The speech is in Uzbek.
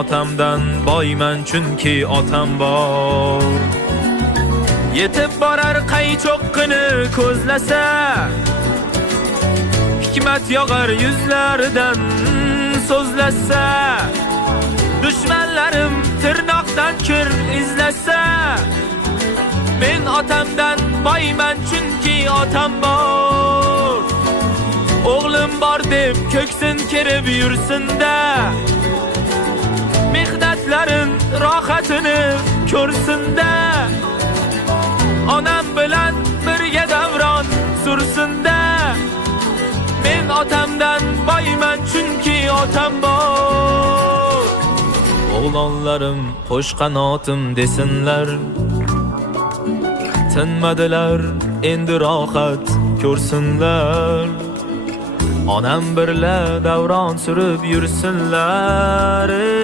otamdan boyman chunki otam bor. Yetib borar qaychoqqini ko'zlasa, hikmat yog'ar yuzlaridan so'zlasa, dushmanlarim tirnoqdan kir izlasa, men otamdan boyman chunki otam bor. O'g'lim bor deb ko'ksin kirib yursinda, mehnatlarin rohatini ko'rsinda, onam bilan birga davron sursinda, men otamdan boyman chunki otam bor. O'g'lonlarim qo'sh qanotim desinlar, tinmadilar endi rohat ko'rsinlar, onam birla davron surib yursinlar.